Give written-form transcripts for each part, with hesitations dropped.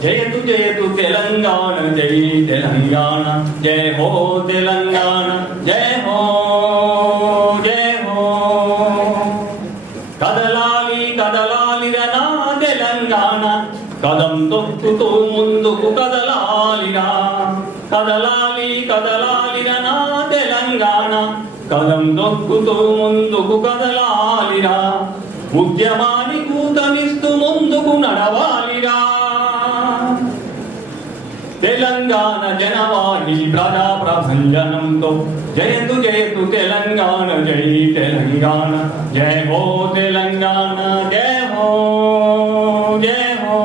జయతు జయతు తెలంగాణ జై తెలంగాణ జయ హో తెలంగాణ జయ హో జయ హో కదలాలి కదలాలి రనా తెలంగాణ కదం తొక్కుతూ ముందుకు కదలాలిరా కదలాలి కదలాలి రనా తెలంగాణ కదం తొక్కుతూ ముందుకు కదలాలిరా ఉద్యమాన్ని కూతనిస్తూ ముందుకు నడవాలిరా తెలంగాణ జనవాణి ప్రజా ప్రభంజనంతో జయతు జయతు తెలంగాణ జై తెలంగాణ జయ హో తెలంగాణ జయ హో జయ హో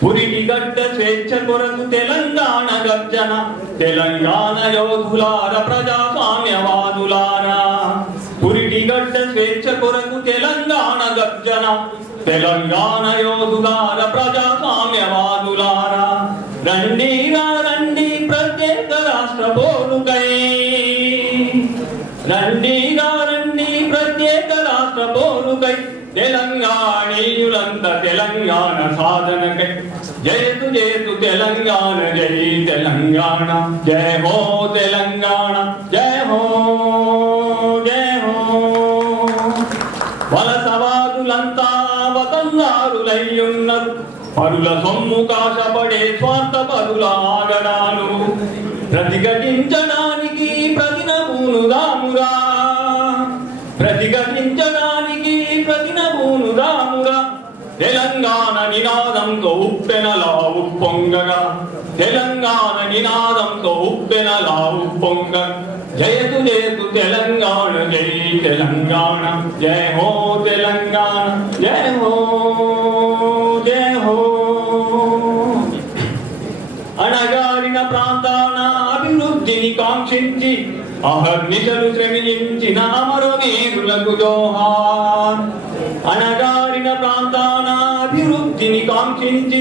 పురిటి గడ్డ స్వేచ్ఛ కొరకు తెలంగాణ గర్జన తెలంగాణ యోధులార ప్రజాస్వామ్యవాదులారా పురిటి గడ్డ స్వేచ్ఛ కొరకు తెలంగాణ గర్జన తెలంగాణ యోధులార ప్రజాస్వామ్యవాదులారా రండిగా రండి ప్రత్యేక రాష్ట్ర పోరుకై రండిగా రండి ప్రత్యేక రాష్ట్ర పోరుకై తెలంగాణీయులంత తెలంగాణ సాధనకై జయతు జయతు తెలంగాణ జై తెలంగాణ జయ హో తెలంగాణ జయ హో జయ హో వలసవాదులంతా వతందారులయ్యున్నారు పరుల సొమ్ము కాశపడే స్వార్థ పరుల ఆగడాలు ప్రతిఘటించడానికి ప్రతినబూనుదామురా ప్రతిఘటించడానికి ప్రతినబూనుదామురా తెలంగాణ నినాదంతో ఉప్పెనలా ఉప్పొంగగా తెలంగాణ నినాదంతో ఉప్పెనలా ఉప్పొంగ జయతు జయతు తెలంగాణ జై తెలంగాణ జయ హో తెలంగాణ జయ హో జయ హో అణగారిన ప్రాంతాల అభివృద్ధిని కాంక్షించి అహర్నిశలు శ్రమించిన అమరవీరులకు జోహార్ అణగారిన ప్రాంతాల అభివృద్ధిని కాంక్షించి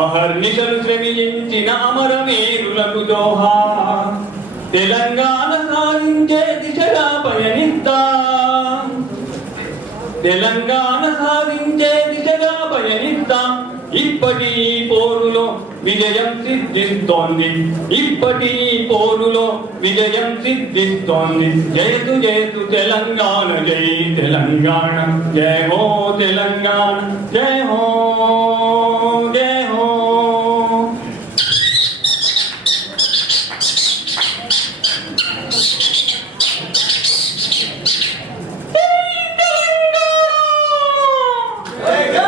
అహర్నిశలు శ్రమించిన అమరవీరులకు జోహార్ తెలంగాణ సాధించే దిశగా పయనిద్దాం తెలంగాణ సాధించే దిశగా పయనిద్దాం ఇప్పటి పోరులో విజయం సిద్ధిస్తోంది ఇప్పటి పోరులో విజయం సిద్ధిస్తోంది జయతు జయతు తెలంగాణ జై తెలంగాణ జయ హో తెలంగాణ జయ హో జయ హో Hey,